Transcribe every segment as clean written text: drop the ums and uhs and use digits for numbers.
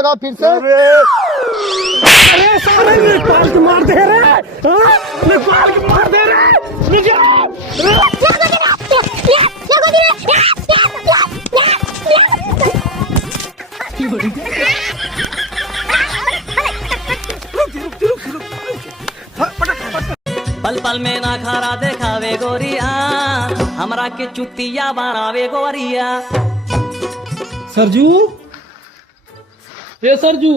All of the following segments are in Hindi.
लगा फिर से। अरे साले लेखपाल के मार दे रहे, लेखपाल के मार दे रहे, रुक जाओ। पल पल में ना खारा देखावे गोरिया, हमरा के चुतिया बनावे गोरिया। सरजू, ए सरजू,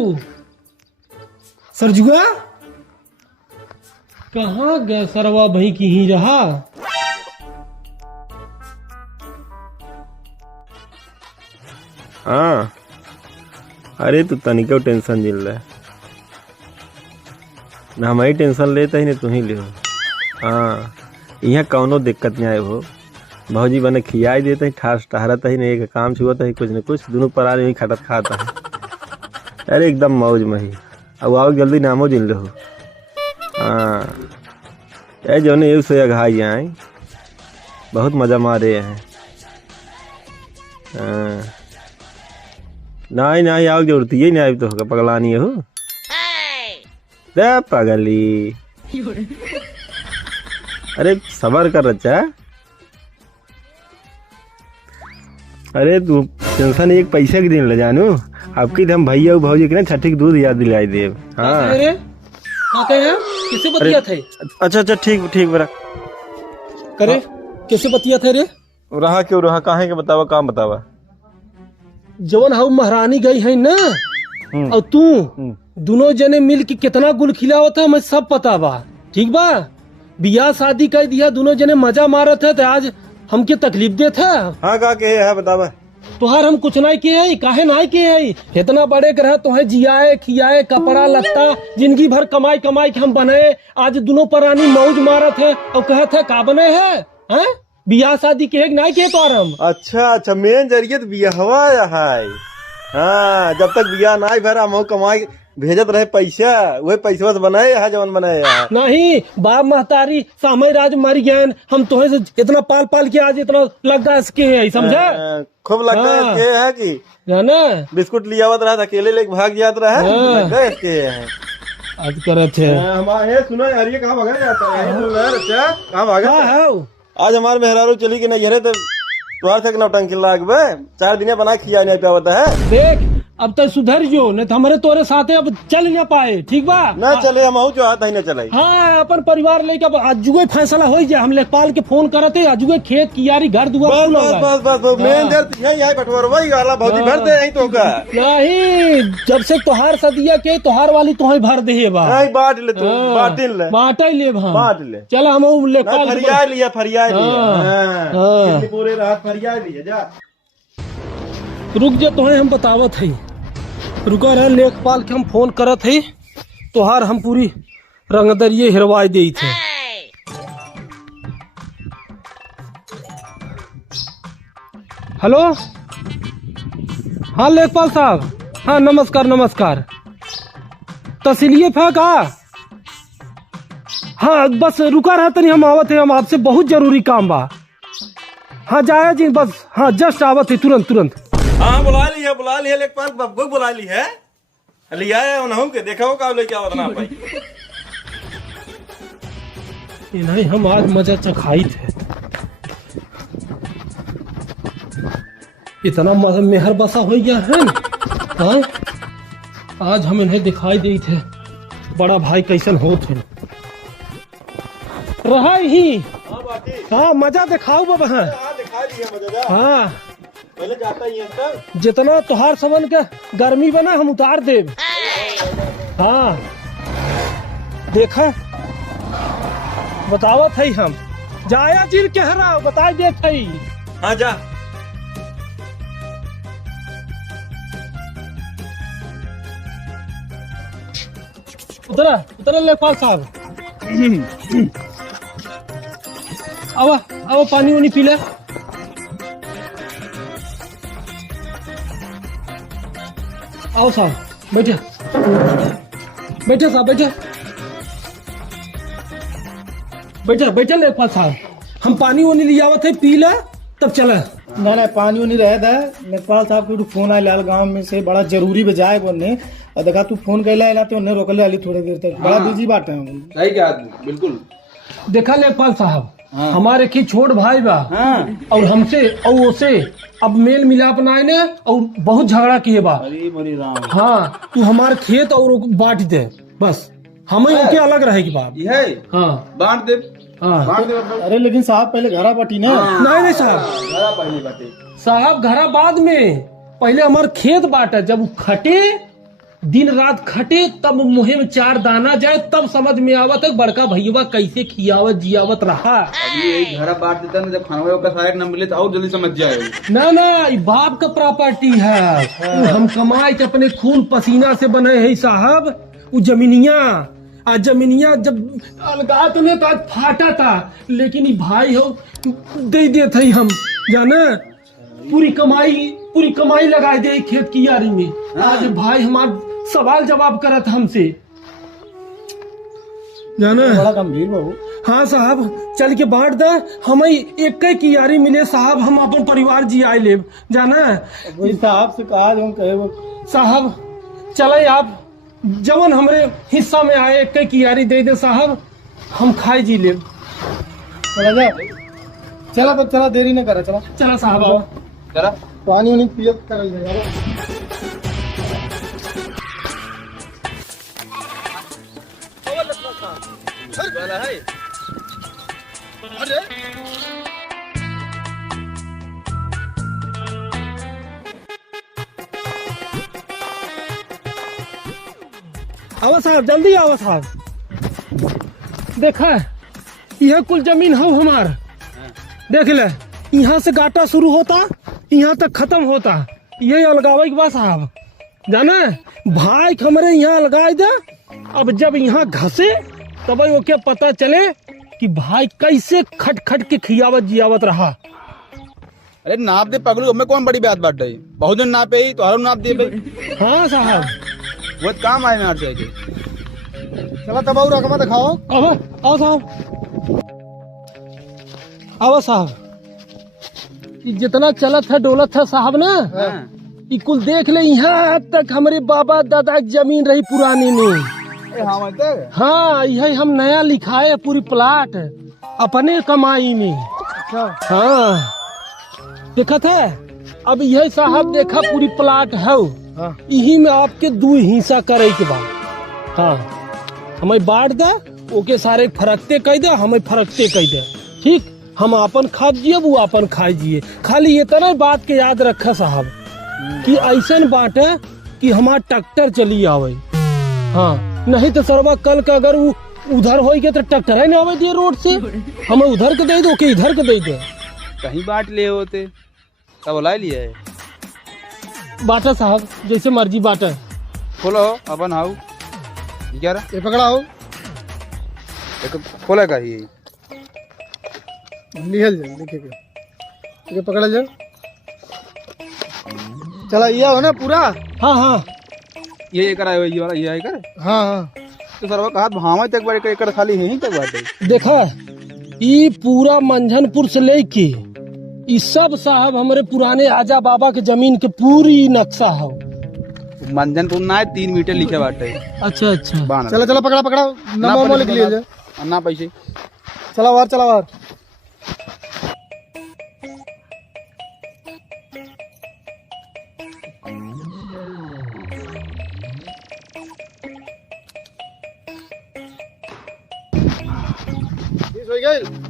सरजुआ कहाँ गए? सरवा भाई की ही रहा। हाँ, अरे तू तनिको टेंशन मिल रहा है ना, हमारी टेंशन लेता ही नहीं, तू ही ले। हाँ, यहाँ कौनो दिक्कत नहीं आए हो, भौजी बने खियाई देते ही, ठास टहरता ही नहीं, एक काम छुआता ही कुछ न कुछ, दोनों पराने ही खटत खाता है। अरे एकदम मौज में ही। अब आओ जल्दी नामो जिन लो। हाँ, ये जो ने एक सोया घाई आए, बहुत मजा मारे हैं। हाँ, नहीं आओ जरूरत ही नहीं आई तो होगा, पगलानी हो दे पगली। अरे सबर कर रचा। अरे तू टेंशन एक पैसे के दिन ले जानू, आपकी हम भैया भौजी के ना छठी के दूध याद दिलाई दे। हाँ अरे कैसे बतिया थे? अच्छा ठीक बरा करे कैसे बतिया थे रे? रहा क्यों रहा, काहे के बतावा, काम बतावा। जवन हाउ महारानी गई है ना, और तू दोनों जने मिल के कितना गुल खिलावत है, हमें सब पता बा। ठीक बा, बियाह शादी कर दिया, दोनों जने मजा मारत है, तो आज हमके तकलीफ देत है। हाँ का के है बतावा। तुहार हम कुछ नहीं किए है, काहे नहीं किए है? इतना बड़े ग्रह तुहे जियाए खियाए, कपड़ा लत्ता जिंदगी भर कमाई के हम बने, आज दोनों परानी मौज मारत है और कहत है का बने है? बियाह शादी के नहीं किए तो हम। अच्छा मेन जरिए बियाहवा है। हाँ, जब तक बियाह ना भर हम कमाई भेजत रहे पैसा, वही पैसा से बनाए है जवन बनाए है। नहीं, बाप महतारी सामय राज मर गए, हम तुम्हें से इतना पाल के आज इतना लगा इसके है, समझा? खूब लगा इसके है कि ना बिस्कुट लियावत रहा, अकेले लेके भाग जात रहा है, लगा इसके है। आज करे थे हमारे सुनो यार, ये कहाँ भागा जाता है? अच्छा कहाँ भागा? आज हमारे मेहरारू चली कि नहीं, तो तुम्हारे तक नौटंकी लागबे, 4 दिन बना खिया नहीं पावता है। देख अब तो सुधर जो, नहीं तो हमारे तोरे साथे अब चल न पाए। ठीक बा ना चले, हम जो आता ही न चले। हाँ, अपन परिवार लेकर आजुए फैसला हो जाए, हम लेखपाल के फोन करते, आजुए खेत कियारी घर दुआर। बस मेन जर यही बटवर वही वाला भौजी भर दे यही तो का। नहीं, जब से तोहार सदिया के तोहार वाली तुम्हें भर दे बा। नहीं बांट ले तू, बांट ले, बांट ले। चल हम लेखपाल फरिया लिया पूरे रात फरिया लिया जा। रुक जा, तुम्हें हम बतावत है, रुका रहे, लेखपाल के हम फोन करत है, तोहार हम पूरी रंगदरिये हिरवाई दी थे। हेलो, हाँ लेखपाल साहब, हाँ नमस्कार। तहसीलिये फा का? हाँ बस रुका रहा तनी, हम आवत है, हम आपसे बहुत जरूरी काम बा। हाँ जाया जी, बस हाँ जस्ट आवत है, तुरंत। हाँ बुला ली है लेखपाल बब्बू बुला ली है, लिया है उन्हों के, देखा हो का लेके आवत ना भाई। नहीं, हम आज मजा चखाई थे, इतना मेहर बसा हो गया है। हाँ, आज हम इन्हें दिखाई दी थे बड़ा भाई कैसन हो थे रहा ही। हाँ मजा दिखाओ बाबा। हाँ पहले जाता ही है, जितना तुहार सबन के गर्मी बना हम उतार दे। हाँ देखा, बतावत है हम, जाया जी कह रहा बता दे थई। हाँ जा। उतरा लेखपाल साहब, आओ पानी वानी पी ले। आओ साहब बैठे साहब, बैठे लेखपाल साहब, हम पानी वानी लियावत है, पी ले तब चले। नहीं पानी उनी रहे था। लेखपाल साहब के फोन आए लाल गांव में से बड़ा जरूरी बजाए बोलने और देखा तू फोन कैला आला तो उन्हें रोकले वाली थोड़ी देर तक बड़ा बिजी बात है। सही क्या आदमी बिल्कुल। देखा लेखपाल साहब हमारे की छोट भाई बा और हमसे और उसे अब मेल मिलाप ना ने और बहुत झगड़ा किए बा। अरे मरी राम। हाँ तू हमारे खेत और बांट दे बस, हमें ओके अलग रहेगी बात। ये है हाँ बांट दे। हाँ बांट दे मतलब। अरे लेकिन साहब पहले घरा बाटी ने। नहीं साहब, घरा पहली बातें। साहब घरा बाद में, पहले हमार खेत बांटे, जब वो खटे दिन रात खटे तब मुहे में 4 दाना जाए तब समझ में आवत है बड़का भैया कैसे खियावत जियावत रहा। अभी यही घरा बांट देता ना, जब खाना का सहायक न मिले तो और जल्दी समझ जाए। ना ये बाप का प्रॉपर्टी है, वो हम कमाई के अपने खून पसीना से बने है साहब। वो जमीनिया जब अलगा तो नहीं तो आज फाटा था, लेकिन ये भाई हो दे देते हम जाने पूरी कमाई लगा दे खेत की यारी में। आज भाई हमार सवाल जवाब करत हमसे जाना। बड़ा गंभीर बहू। हाँ साहब चल के बांट दे, हमें एक की यारी मिले साहब, हम अपन परिवार जी आए ले जाना। वही साहब से कहा जो कहे वो साहब चले आप जवन हमरे हिस्सा में आए एक की यारी दे दे साहब, हम खाए जी ले। चला जा, चला तो चला, देरी न करे, चला साहब आओ। जरा पानी उनी पियत करल जाए। आओ साहब जल्दी आओ साहब। देखा यह कुल जमीन हो हमार, देख ले यहाँ से गाटा शुरू होता यहाँ तक खत्म होता, यही अलगावे के बाद साहब जाने भाई हमारे यहाँ अलगाए दे। अब जब यहाँ घसे तब ओके पता चले कि भाई कैसे खट खट के खियावत जियावत रहा। अरे नाप दे पगलू, हमें कौन बड़ी बात बात रही, बहुत दिन नापे ही तो नाप दिए भाई। हाँ साहब वो काम आए मार से। चला तब और रकमा दिखाओ। आओ साहब, आओ साहब। ये जितना चलत है डोलत है साहब ना, ये कुल देख ले यहाँ तक हमारे बाबा दादा की जमीन रही पुरानी में। हाँ यही हम नया लिखाए पूरी प्लाट अपने कमाई में। हाँ देखत है, अब यही साहब देखा पूरी प्लाट है, यही में आपके 2 हिस्सा करे के बाद। हाँ हमें बांट दे, ओके सारे फरकते कह दे, हमें फरकते कह दे, ठीक। हम अपन खा जिए वो अपन खाए जिए, खाली इतना बात के याद रखा साहब कि ऐसा बांटे कि हमार ट्रैक्टर चली आवे। हाँ नहीं तो सरवा कल का अगर वो उधर हो गया तो ट्रैक्टर है ना आवे दिए रोड से, हमें उधर के दे दो कि इधर के दे दे। कहीं बांट ले होते तब ला लिया है। बाटा साहब जैसे मर्जी बाटा। खोलो अपन हाउ क्या ये पकड़ा हो, एक खोला का ही लिहल जाए, देखिए पकड़ा जाए। चला ये हो ना पूरा। हाँ ये करा है, ये वाला ये कर। हाँ तो सरवा कहा भावा तक बार एक खाली है ही तक बात है। देखा ये पूरा मंझनपुर से लेके ये सब साहब हमारे पुराने आजा बाबा के जमीन के पूरी नक्शा है। मंजनपुर ना है 3 मीटर लिखे बाटे। अच्छा चला पकड़ा नंबर लिख लिया जाए ना पैसे। चला वार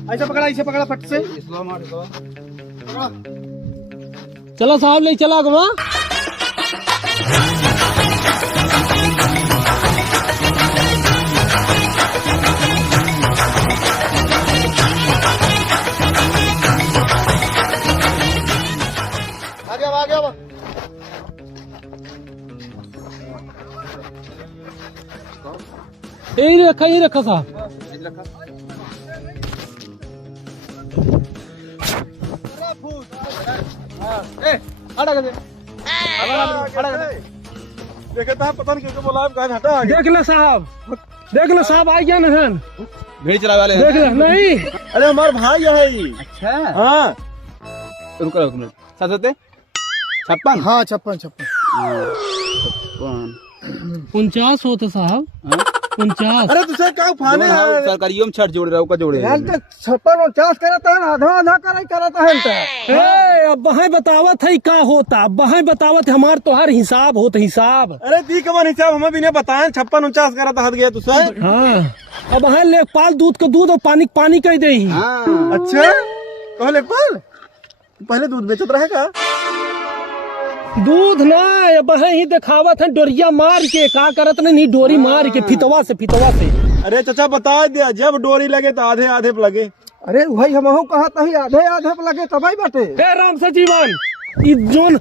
ऐसा पकड़ा फट से। चला साहब ले चला गवा। आ गया यही रखा साहब। देख ले साहब आ गया नहन। भेड़ चला वाले देख ले नहीं, अरे हमारे भाई है। अच्छा हाँ रुको एक मिनट, 56 हाँ 56 49 होते साहब, 49। अरे तुझे क्या फाने है सरकारियों में छठ जोड़ रहा हूँ का जोड़े 56-49 करता है, आधा आधा करता है। अब वहाँ बतावत है का होता, वहाँ बतावत हमार तोहार हिसाब होता हिसाब। अरे दी कमान हिसाब हमें भी नहीं बताए, 56-49 करा था हद गया तुझसे। हाँ अब वहाँ लेखपाल दूध को दूध और पानी पानी कह दे। अच्छा कहो लेखपाल पहले दूध बेचत रहेगा? दूध ना वहाँ ही दिखावत है डोरिया मार के, का करत नहीं डोरी मार के फितवा से। अरे चाचा बता दिया, जब डोरी लगे तो आधे आधे पे लगे। अरे वही हम कहता ही आधे आधे पे लगे तबाही बाटे। हे राम सजीवन, ई जोन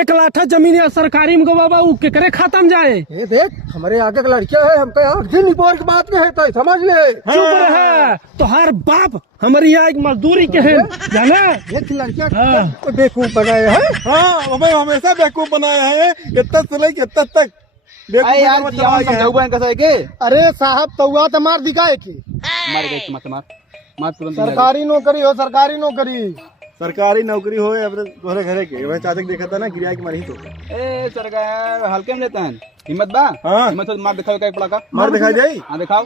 1 लाठा जमीन या सरकारी में बाबा उ केकरे खाता में जाए? ये देख हमारे आगे का लड़किया है, हमको 8 दिन बोर की बात कहता है, समझ ले। चुप रहे, तोहार बाप हमारी यहाँ एक मजदूरी के है जाना। एक लड़किया हाँ। बेवकूफ बनाए है। हाँ हमें हमेशा बेवकूफ बनाया है, इतना से लेके इतना तक अरे यार समझाऊंगा कैसा है के अरे साहब तौआ तो मार दिखाए की मार गई मार तुरंत सरकारी नौकरी हो, सरकारी नौकरी। सरकारी नौकरी हो या फिर तोहरे घरे के, मैं चाचा के देखा था ना गिरिया की मारी तो। ए सरकार हल्के में लेते हैं, हिम्मत बा? हाँ। हिम्मत हो तो मार दिखाओ एक पड़ा का मार दिखाई जाई। हाँ दिखाओ,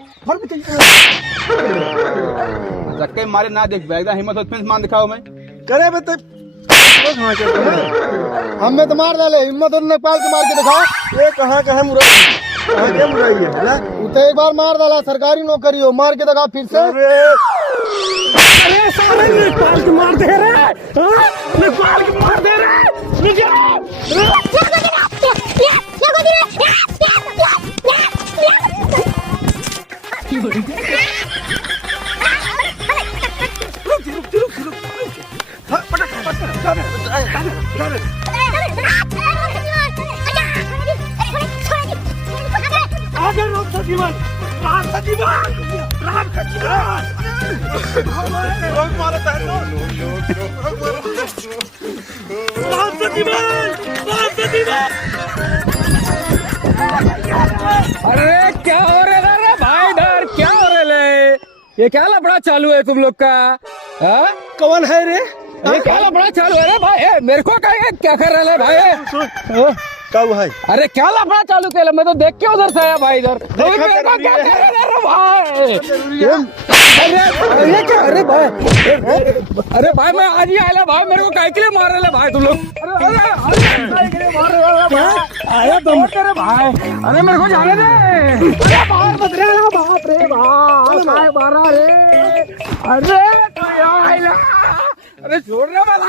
रख मारे ना देख एकदम हिम्मत हो तो फिर मार दिखाओ। मैं करे बे तब हमें तो मार डाले, हिम्मत और नेपाल के मार के दिखाओ। ये कहाँ मुराई, कहाँ क्या मुराई है बोला? तो एक बार मार डाला, सरकारी नौकरी हो, मार के दिखा फिर से। अरे सारे नेपाल के मार दे रहे, हाँ? नेपाल के मार दे रहे। अरे क्या हो रहा है भाई, इधर क्या हो रहा है? ये क्या लफड़ा चालू है तुम लोग का? हाँ? कौन है रे? अरे क्या लफड़ा चालू है रे भाई? मेरे को क्या कर रहे भाई? हाँ? कब है? अरे क्या लफड़ा चालू किया? मैं तो देख के उधर से आया भाई इधर। मेरे को क्या कर रहे रे भाई? अरे भाई, अरे भाई मैं आज ही आया भाई, मेरे को काय के लिए मार रहे भाई तुम लोग? अरे तुम तेरे भाई, अरे मेरे को जाने दे। बाहर मत रे, बाप रे बाप, काय मारा रे? अरे तो यार, अरे छोड़ रहे वाला।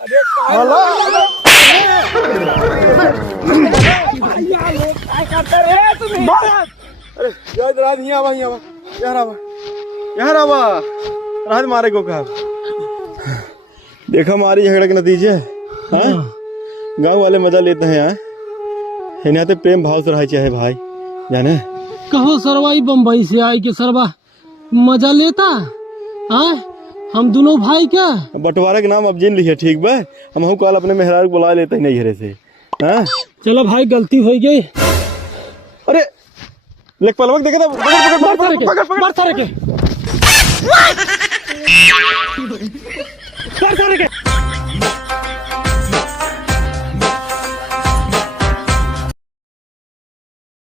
अरे काय करते रे तुम? अरे यार रात यहाँ आवा, यहाँ आवा रात मारे को कहा। देखा हमारी झगड़े के नतीजे, हाँ? गांव वाले मजा लेते हैं यहाँ, यहाँ तो प्रेम भाव से रहा चाहे भाई जाने। कहो सरवाई बम्बई से आई के सरवा मजा लेता, हाँ? हम दोनों भाई क्या बंटवारे के नाम अब जिन लिखे, ठीक बा? हम कल अपने मेहरारू बुला लेते ही नहीं घरे से, हाँ? चलो भाई गलती हो गई। अरे लेखपाल देखे था, पकड़